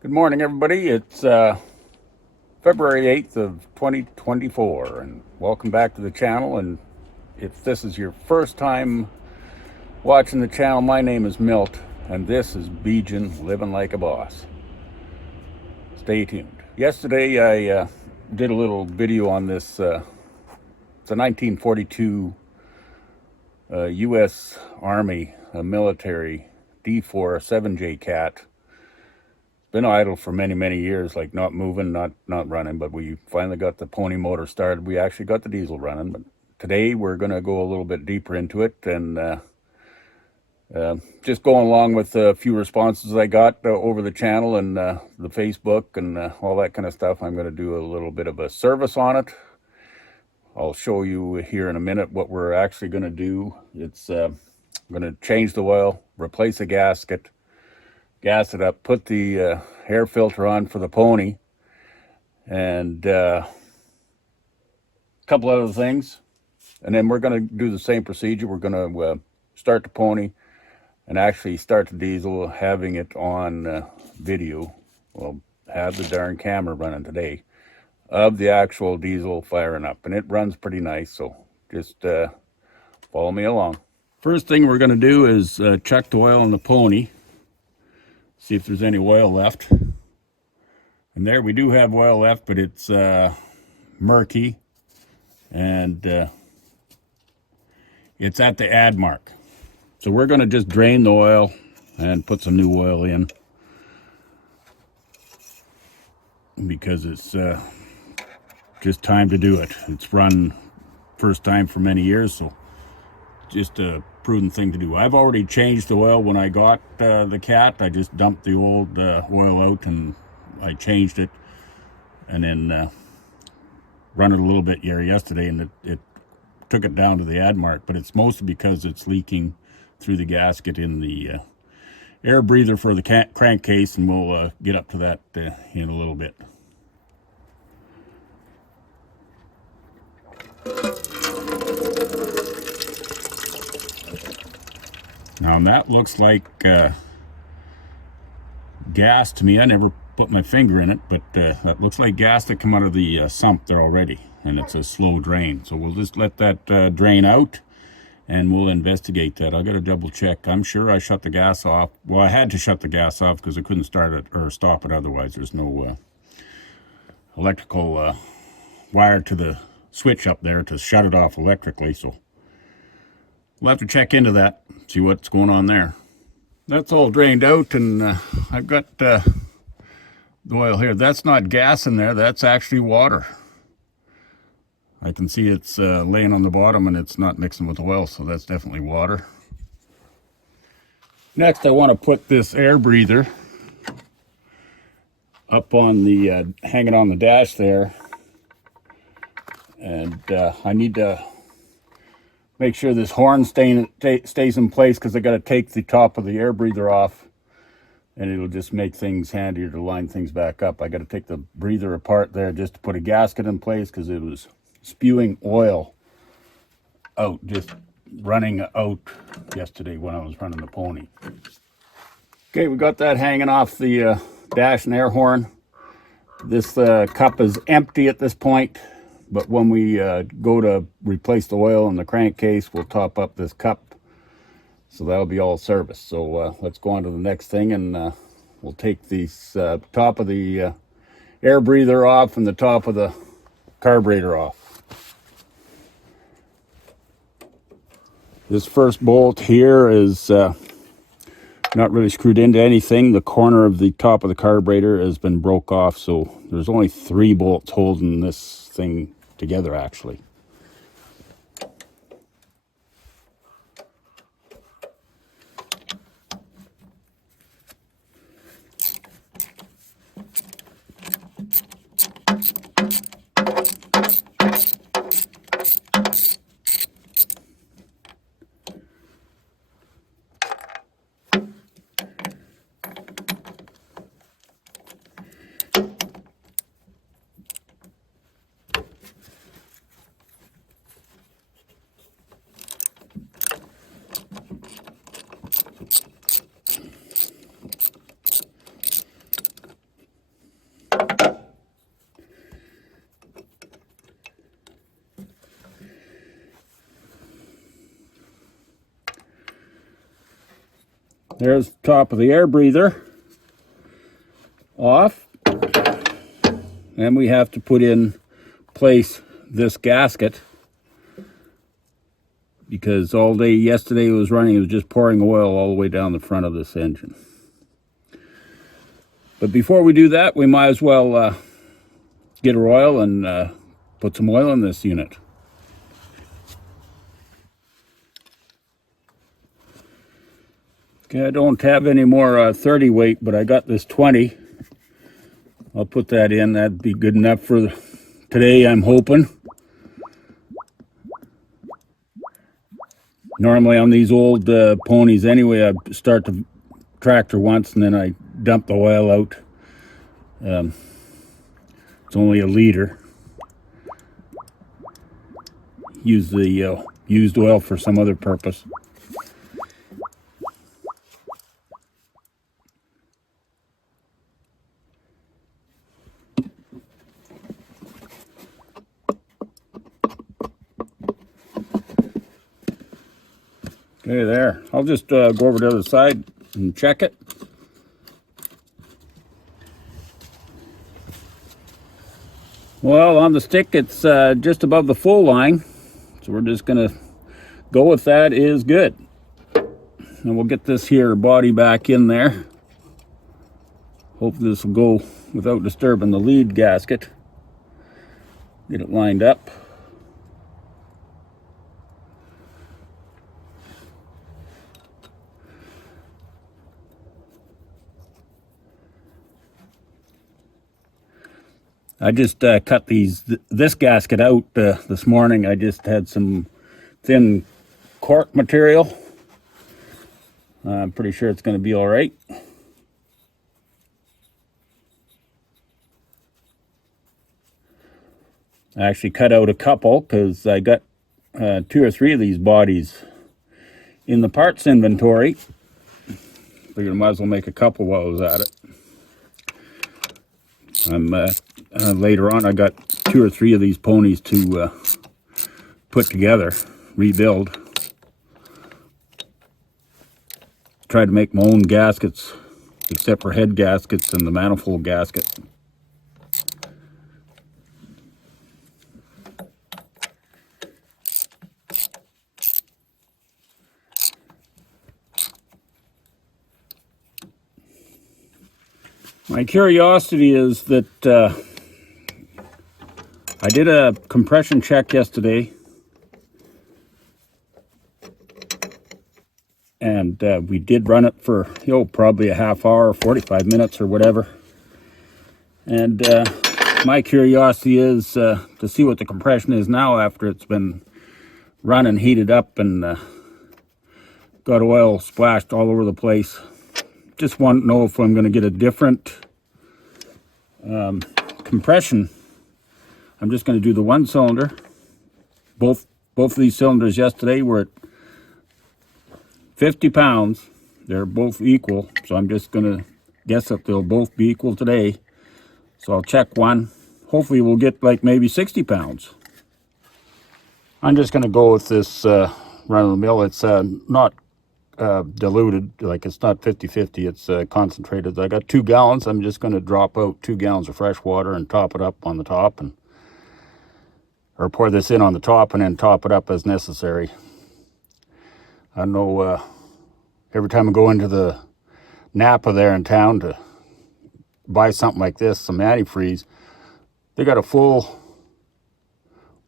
Good morning, everybody. It's February 8th of 2024, and welcome back to the channel. And if this is your first time watching the channel, my name is Milt, and this is Bijan Living Like a Boss. Stay tuned. Yesterday, I did a little video on this. It's a 1942 U.S. Army military D4 7J cat. Been idle for many years, like not moving, not running, but we finally got the pony motor started. We actually got the diesel running, but today we're going to go a little bit deeper into it and just going along with a few responses I got over the channel and the Facebook and all that kind of stuff. I'm going to do a little bit of a service on it. I'll show you here in a minute what we're actually going to do. It's I'm going to change the oil, replace a gasket, gas it up, put the air filter on for the pony, and a couple other things. And then we're going to do the same procedure. We're going to start the pony and actually start the diesel, having it on video. We'll have the darn camera running today of the actual diesel firing up, and it runs pretty nice, so just follow me along. First thing we're going to do is check the oil on the pony, see if there's any oil left. And there we do have oil left, but it's murky, and it's at the add mark. So we're going to just drain the oil and put some new oil in, because it's just time to do it. It's run first time for many years, so just a prudent thing to do. I've already changed the oil when I got the cat. I just dumped the old oil out and I changed it, and then run it a little bit here yesterday, and it took it down to the add mark, but it's mostly because it's leaking through the gasket in the air breather for the crankcase, and we'll get up to that in a little bit. Now that looks like gas to me. I never put my finger in it, but that looks like gas that come out of the sump there already, and it's a slow drain. So we'll just let that drain out, and we'll investigate that. I got to double check. I'm sure I shut the gas off. Well, I had to shut the gas off because I couldn't start it or stop it otherwise. There's no electrical wire to the switch up there to shut it off electrically, so we'll have to check into that, see what's going on there. That's all drained out, and I've got the oil here. That's not gas in there, that's actually water. I can see it's laying on the bottom and it's not mixing with oil, so that's definitely water. Next, I want to put this air breather up on the, hanging on the dash there. And I need to make sure this horn stays in place, because I got to take the top of the air breather off, and it'll just make things handier to line things back up. I got to take the breather apart there just to put a gasket in place, because it was spewing oil out, just running out yesterday when I was running the pony. Okay, we got that hanging off the dash and air horn. This cup is empty at this point, but when we go to replace the oil in the crankcase, we'll top up this cup. So that'll be all serviced. So let's go on to the next thing, and we'll take the top of the air breather off and the top of the carburetor off. This first bolt here is not really screwed into anything. The corner of the top of the carburetor has been broke off, so there's only 3 bolts holding this thing together actually. There's the top of the air breather off. And we have to put in place this gasket, because all day yesterday it was running, it was just pouring oil all the way down the front of this engine. But before we do that, we might as well get our oil and put some oil in this unit. Okay, I don't have any more 30 weight, but I got this 20. I'll put that in. That'd be good enough for today, I'm hoping. Normally on these old ponies anyway, I start the tractor once and then I dump the oil out. It's only a liter. Use the used oil for some other purpose. Okay, there. I'll just go over to the other side and check it. Well, on the stick, it's just above the full line. So we're just going to go with that is good. And we'll get this here body back in there. Hopefully this will go without disturbing the lead gasket. Get it lined up. I just cut this gasket out this morning. I just had some thin cork material. I'm pretty sure it's going to be all right. I actually cut out a couple because I got 2 or 3 of these bodies in the parts inventory. Figured I might as well make a couple while I was at it. Later on, I got 2 or 3 of these ponies to put together, rebuild. Tried to make my own gaskets, except for head gaskets and the manifold gasket. My curiosity is that I did a compression check yesterday, and we did run it for probably a half hour, 45 minutes or whatever. And my curiosity is to see what the compression is now after it's been run and heated up and got oil splashed all over the place. Just want to know if I'm going to get a different compression. I'm just going to do the one cylinder. Both of these cylinders yesterday were at 50 pounds. They're both equal, so I'm just going to guess that they'll both be equal today. So I'll check one. Hopefully we'll get like maybe 60 pounds. I'm just going to go with this run-of-the-mill. It's not diluted, like it's not 50-50, it's concentrated. I got 2 gallons. I'm just going to drop out 2 gallons of fresh water and top it up on the top, or pour this in on the top and then top it up as necessary. I know every time I go into the Napa there in town to buy something like this, some antifreeze, they got a full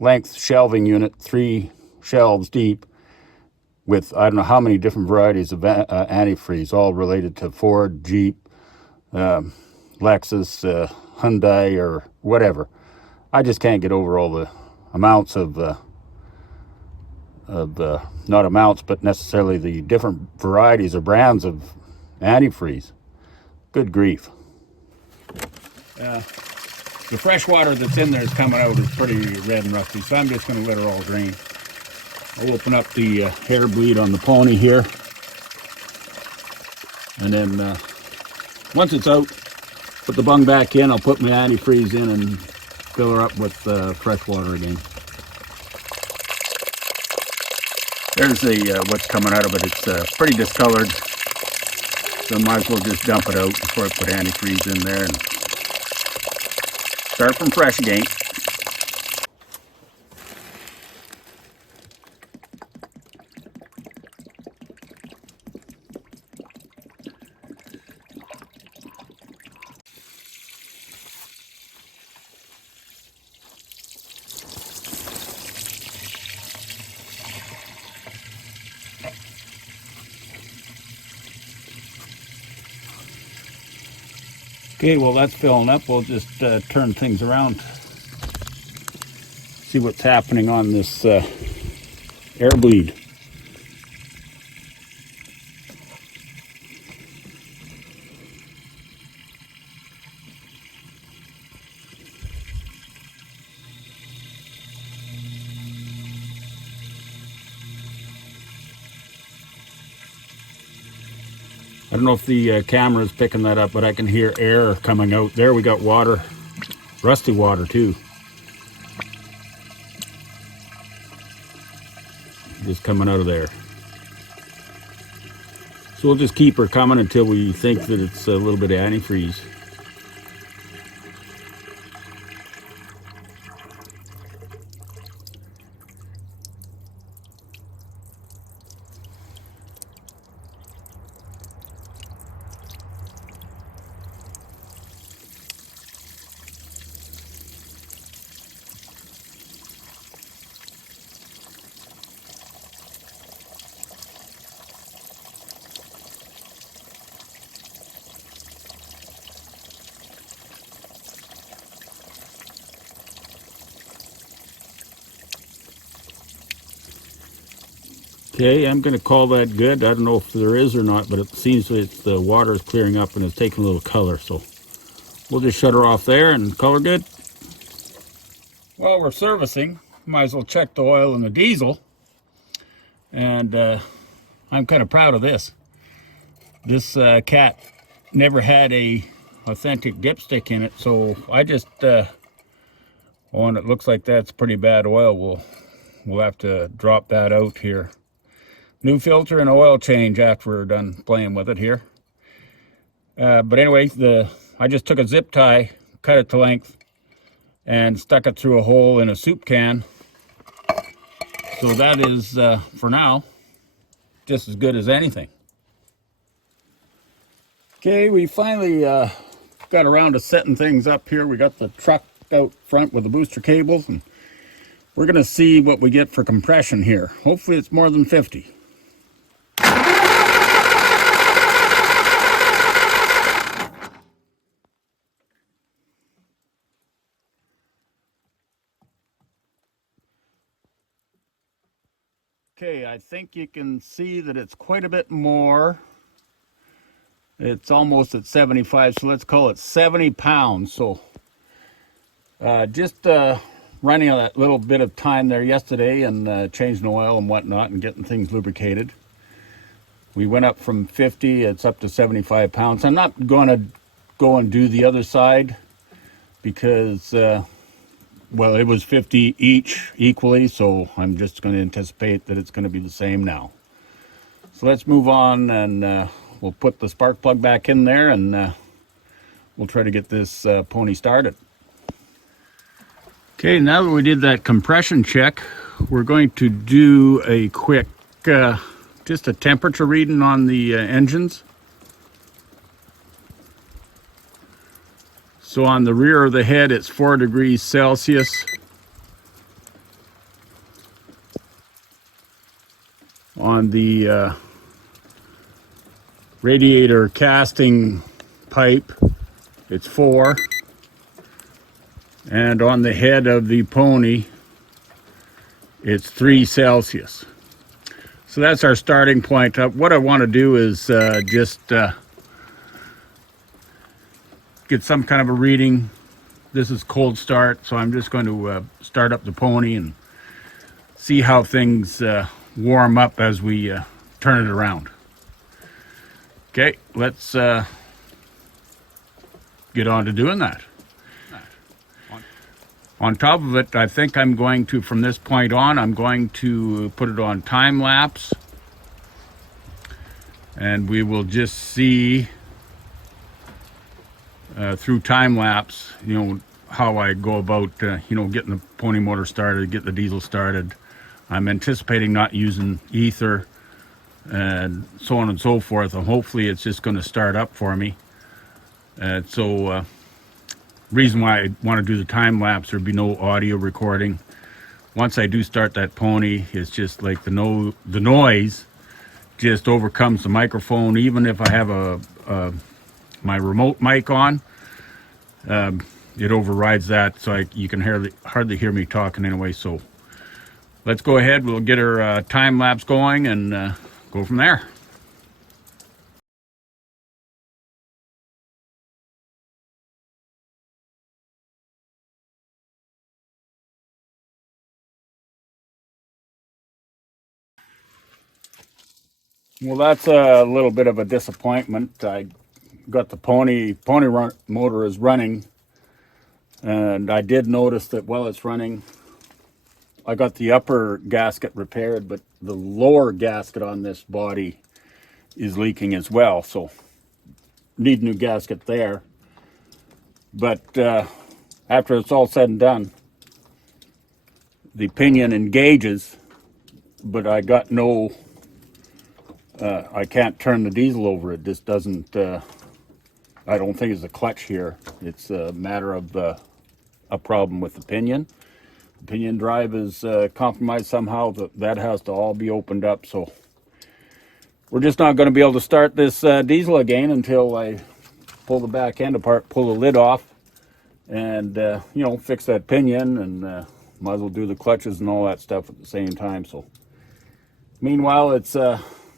length shelving unit, 3 shelves deep, with I don't know how many different varieties of antifreeze, all related to Ford, Jeep, Lexus, Hyundai, or whatever. I just can't get over all the amounts of not amounts, but necessarily the different varieties or brands of antifreeze. Good grief. The fresh water that's in there is coming out is pretty red and rusty, so I'm just going to let it all drain. I'll open up the hair bleed on the pony here, and then once it's out, put the bung back in. I'll put my antifreeze in and fill her up with fresh water again. There's what's coming out of it. It's pretty discolored. So I might as well just dump it out before I put antifreeze in there and start from fresh again. Okay, well that's filling up. We'll just turn things around. See what's happening on this air bleed. I don't know if the camera is picking that up, but I can hear air coming out. There we got water, rusty water too. Just coming out of there. So we'll just keep her coming until we think that it's a little bit of antifreeze. Okay, I'm going to call that good. I don't know if there is or not, but it seems that the water is clearing up and it's taking a little color. So we'll just shut her off there and call her good. While we're servicing, might as well check the oil in the diesel. And I'm kind of proud of this. This cat never had a authentic dipstick in it, so I just, oh, and it looks like that's pretty bad oil. We'll have to drop that out here. New filter and oil change after we're done playing with it here. But anyway, I just took a zip tie, cut it to length, and stuck it through a hole in a soup can. So that is, for now, just as good as anything. Okay, we finally got around to setting things up here. We got the truck out front with the booster cables, and we're going to see what we get for compression here. Hopefully it's more than 50. Okay, I think you can see that it's quite a bit more. It's almost at 75, so let's call it 70 pounds. So just running a little bit of time there yesterday and changing oil and whatnot and getting things lubricated. We went up from 50, it's up to 75 pounds. I'm not going to go and do the other side because, well, it was 50 each equally, so I'm just going to anticipate that it's going to be the same now. So let's move on, and we'll put the spark plug back in there, and we'll try to get this pony started. Okay, now that we did that compression check, we're going to do a quick, just a temperature reading on the engines. So on the rear of the head, it's 4 degrees Celsius. On the radiator casting pipe, it's 4. And on the head of the pony, it's 3 Celsius. So that's our starting point. What I want to do is just get some kind of a reading. This is cold start, so I'm just going to start up the pony and see how things warm up as we turn it around. Okay, let's get on to doing that. On top of it, I think I'm going to, from this point on, I'm going to put it on time lapse. and we will just see through time lapse, how I go about, getting the pony motor started, get the diesel started. I'm anticipating not using ether and so on and so forth, and hopefully it's just going to start up for me. So reason why I want to do the time lapse, there'd be no audio recording. Once I do start that pony, it's just like the noise just overcomes the microphone. Even if I have my remote mic on, it overrides that, so you can hardly hear me talking anyway. So let's go ahead. We'll get our time lapse going and go from there. Well, that's a little bit of a disappointment. I got the pony motor is running, and I did notice that while it's running, I got the upper gasket repaired, but the lower gasket on this body is leaking as well. So need a new gasket there. But after it's all said and done, the pinion engages, but I got no. I can't turn the diesel over. It just doesn't. I don't think it's a clutch here. It's a matter of a problem with the pinion. The pinion drive is compromised somehow. That has to all be opened up. So we're just not going to be able to start this diesel again until I pull the back end apart, pull the lid off, and fix that pinion, and might as well do the clutches and all that stuff at the same time. So meanwhile, it's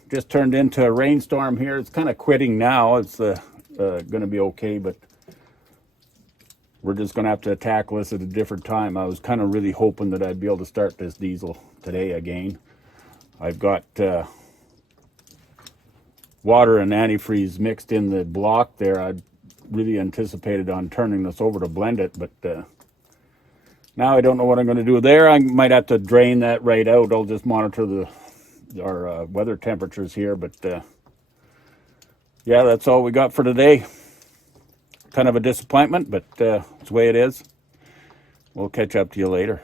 just turned into a rainstorm here. It's kind of quitting now. It's going to be okay, but we're just going to have to tackle this at a different time. I was kind of really hoping that I'd be able to start this diesel today again. I've got water and antifreeze mixed in the block there. I really anticipated on turning this over to blend it, but now I don't know what I'm going to do there. I might have to drain that right out. I'll just monitor our weather temperatures here, but yeah, that's all we got for today. Kind of a disappointment, but it's the way it is. We'll catch up to you later.